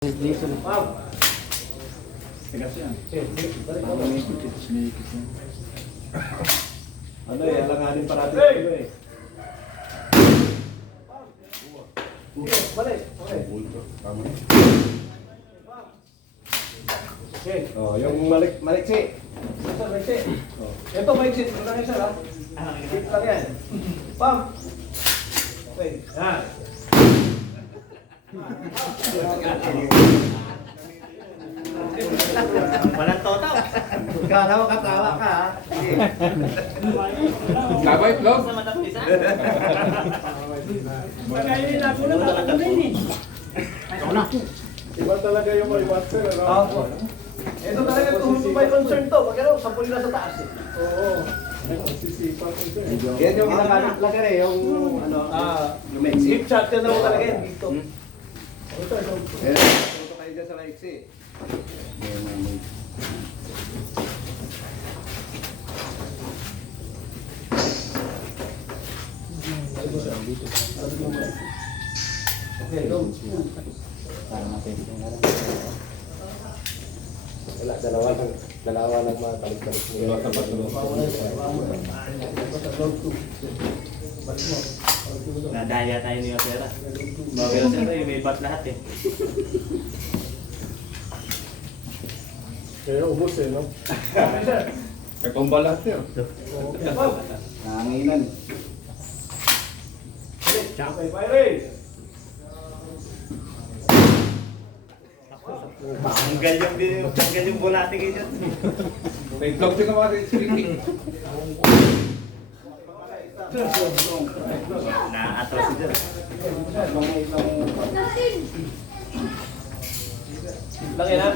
Jason. Tigas yan. Parang may ikit yan. Ano eh, alanganin pa natin ito eh. Balik. Okay. Okay. Oh, yung maliksi. Ito, maiksi. Ito, maiksi. Ito lang isa, ha? Tip lang yan. Pam! Okay. Yan. Walang totaw. Katawa ka, ha? Sige. Sabay, vlog. Sa matapis, ha? Magayon ako na nakatuloy Iba talaga yung may master, ano? Opo. Ito talaga kung may concern to. Pag ano, sampul na sa taas eh. Oo. Sisipan ko ito eh. Yan yung ginagamit lang yan eh. Yung ano, yung maiksi. Hip shot yan naman talaga yan. Dito. Ito, ito. Ito kayo dyan sa maiksi. Okay, go. Wala, dalawa lang mga balik-balik mo. Wala tapat mo. Nadaya tayo ni Opera. Pero siyempre, may bat lahat eh. Kaya ubos eh, no? Okay, sir. Katumba lahat yun. Nanganginan. Okay, pare! Tanggal yung bulate kayo dyan. May vlog din naman rin speaking. Na-atras si dyan. Laki na.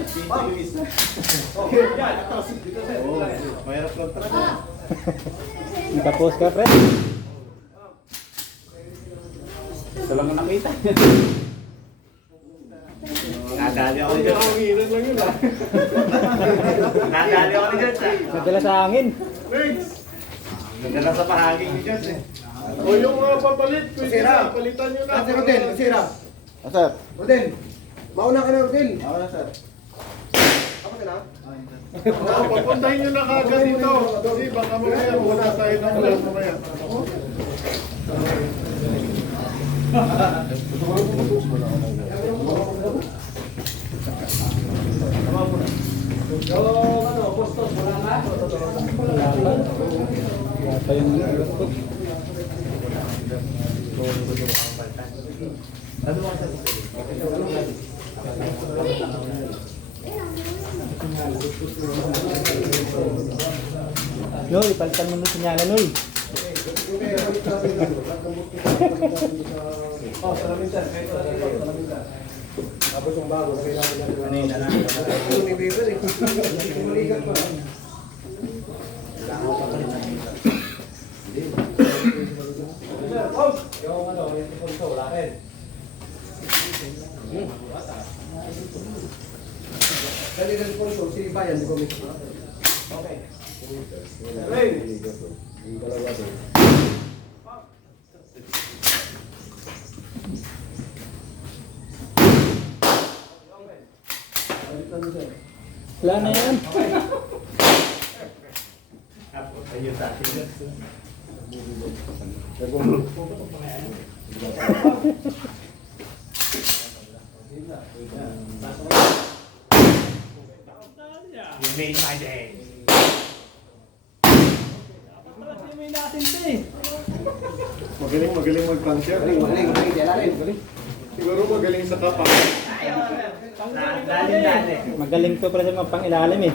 Okay, yan. Dito, sir. Oo, mahirap lang talaga. Nakapost ka, pre? Ito lang ang nakita. Nadali ako dyan. Nanganginan lang yun ah. Nadali ako ni Judge, ha? Nadala sa hangin. Nadala sa pahaging ni Judge, eh. O yung papalit, pwede na. Palitan nyo na. Kasi Rodel, masira. Sir. Rodel, mauna ka na Rodel. Ako na, sir. Ako na. Papuntahin nyo na kagad dito. Kasi baka mamaya muna tayo ng ulan mamaya. Yung ano, postos, wala na? Wala pa. Wala pa yung laptop. Noy, palitan mo nung sinyalan, Noy. Oh, salamin sir. Salamin sir. Tapos yung bago, kailangan natin. Ano yun, ano? Ito ni Bieber eh. Maligat pa. Sir, oh! Yung ano, yung tipon wala rin. Dali ng sponsor, si Bayan, di ko may Okay. Ready? Wala na yan. Ayun sa akin, Judge. You made my day. Magaling mag-puncher. Magaling, magaling. Siguro magaling sa kapag. Dali. Magaling to pala sa mga pang ilalim eh.